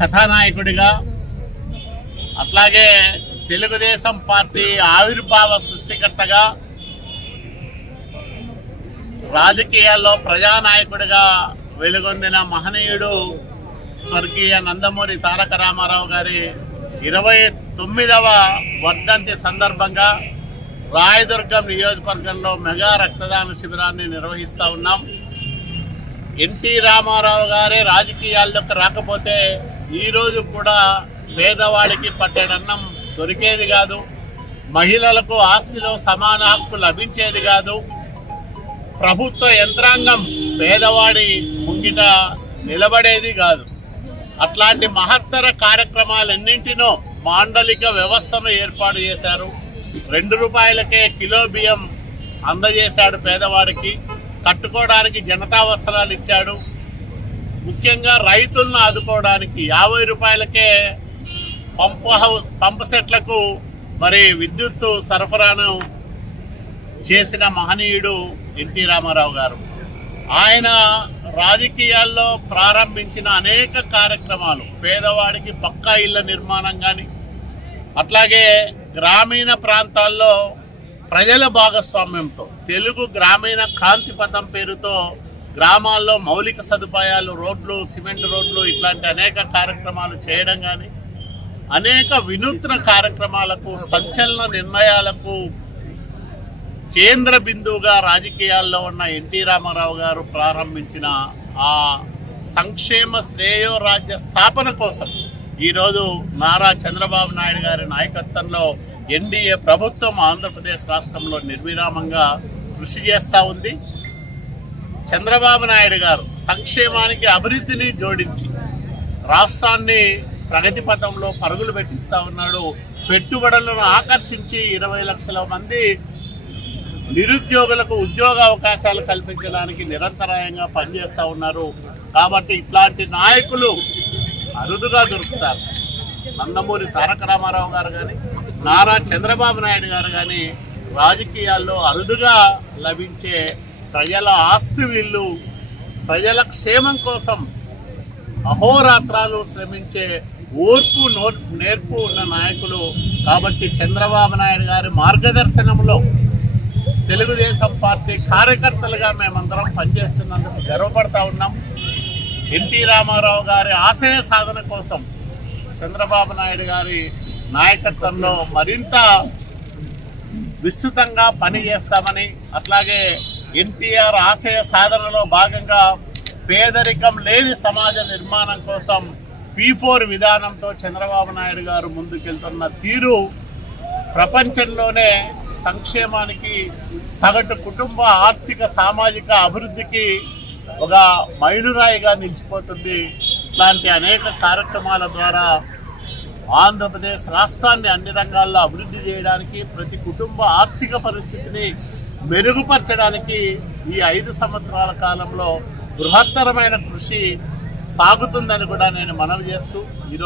కథానాయకుడిగా అట్లాగే తెలుగుదేశం పార్టీ ఆవిర్భావ సృష్టికర్తగా రాజకీయాల్లో ప్రజానాయకుడిగా వెలుగొందిన మహనీయుడు స్వర్గీయ నందమూరి తారక రామారావు గారి 29వ వర్ధంతి సందర్భంగా రాయదుర్గం నియోజకవర్గంలో మెగా రక్తదాన శిబిరాన్ని నిర్వహిస్తూ ఉన్నాం. ఎన్టీ రామారావు గారే రాజకీయాల్లోకి రాకపోతే ఈరోజు కూడా పేదవాడికి పట్టెడన్నం దొరికేది కాదు, మహిళలకు ఆస్తిలో సమాన హక్కు లభించేది కాదు, ప్రభుత్వ యంత్రాంగం పేదవాడి ముంగిట నిలబడేది కాదు. అట్లాంటి మహత్తర కార్యక్రమాలన్నింటినో మాండలిక వ్యవస్థను ఏర్పాటు చేశారు. 2 రూపాయలకే కిలో బియ్యం అందజేశాడు పేదవాడికి. కట్టుకోవడానికి జనతా వస్త్రాలు ఇచ్చాడు. ముఖ్యంగా రైతులను ఆదుకోవడానికి 50 రూపాయలకే పంపు సెట్లకు మరి విద్యుత్తు సరఫరాను చేసిన మహనీయుడు ఎన్టీ రామారావు గారు. ఆయన రాజకీయాల్లో ప్రారంభించిన అనేక కార్యక్రమాలు, పేదవాడికి పక్కా ఇళ్ల నిర్మాణం కానీ, అట్లాగే గ్రామీణ ప్రాంతాల్లో ప్రజల భాగస్వామ్యంతో తెలుగు గ్రామీణ క్రాంతి పథం పేరుతో గ్రామాల్లో మౌలిక సదుపాయాలు, రోడ్లు, సిమెంట్ రోడ్లు, ఇట్లాంటి అనేక కార్యక్రమాలు చేయడం కానీ, అనేక వినూత్న కార్యక్రమాలకు, సంచలన నిర్ణయాలకు కేంద్ర బిందువుగా రాజకీయాల్లో ఉన్న ఎన్టీ రామారావు గారు ప్రారంభించిన ఆ సంక్షేమ శ్రేయోరాజ్య స్థాపన కోసం ఈరోజు నారా చంద్రబాబు నాయుడు గారి నాయకత్వంలో ఎన్డీఏ ప్రభుత్వం ఆంధ్రప్రదేశ్ రాష్ట్రంలో నిర్విరామంగా కృషి చేస్తూ ఉంది. చంద్రబాబు నాయుడు గారు సంక్షేమానికి అభివృద్ధిని జోడించి రాష్ట్రాన్ని ప్రగతి పథంలో పరుగులు పెట్టిస్తూ ఉన్నాడు. పెట్టుబడులను ఆకర్షించి 20 లక్షల మంది నిరుద్యోగులకు ఉద్యోగ అవకాశాలు కల్పించడానికి నిరంతరాయంగా పనిచేస్తూ ఉన్నారు. కాబట్టి ఇట్లాంటి నాయకులు అరుదుగా దొరుకుతారు. నందమూరి తారక రామారావు గారు కానీ, నారా చంద్రబాబు నాయుడు గారు కానీ రాజకీయాల్లో అరుదుగా లభించే ప్రజల ఆస్తి వీళ్ళు, ప్రజల క్షేమం కోసం అహోరాత్రాలు శ్రమించే ఓర్పు నేర్పు ఉన్న నాయకులు. కాబట్టి చంద్రబాబు నాయుడు గారి మార్గదర్శనంలో తెలుగుదేశం పార్టీ కార్యకర్తలుగా మేమందరం పనిచేస్తున్నందుకు గర్వపడతా ఉన్నాం. ఎన్టీ రామారావు గారి ఆశయ సాధన కోసం చంద్రబాబు నాయుడు గారి నాయకత్వంలో మరింత విస్తృతంగా పనిచేస్తామని, అట్లాగే ఎన్టీఆర్ ఆశయ సాధనలో భాగంగా పేదరికం లేని సమాజ నిర్మాణం కోసం P4 విధానంతో చంద్రబాబు నాయుడు గారు ముందుకెళ్తున్న తీరు ప్రపంచంలోనే సంక్షేమానికి, సగటు కుటుంబ ఆర్థిక సామాజిక అభివృద్ధికి ఒక మైలురాయిగా నిలిచిపోతుంది. ఇట్లాంటి అనేక కార్యక్రమాల ద్వారా ఆంధ్రప్రదేశ్ రాష్ట్రాన్ని అన్ని రంగాల్లో అభివృద్ధి చేయడానికి, ప్రతి కుటుంబ ఆర్థిక పరిస్థితిని మెరుగుపరచడానికి ఈ 5 సంవత్సరాల కాలంలో బృహత్తరమైన కృషి సాగుతుందని కూడా నేను మనవి చేస్తూ ఈరోజు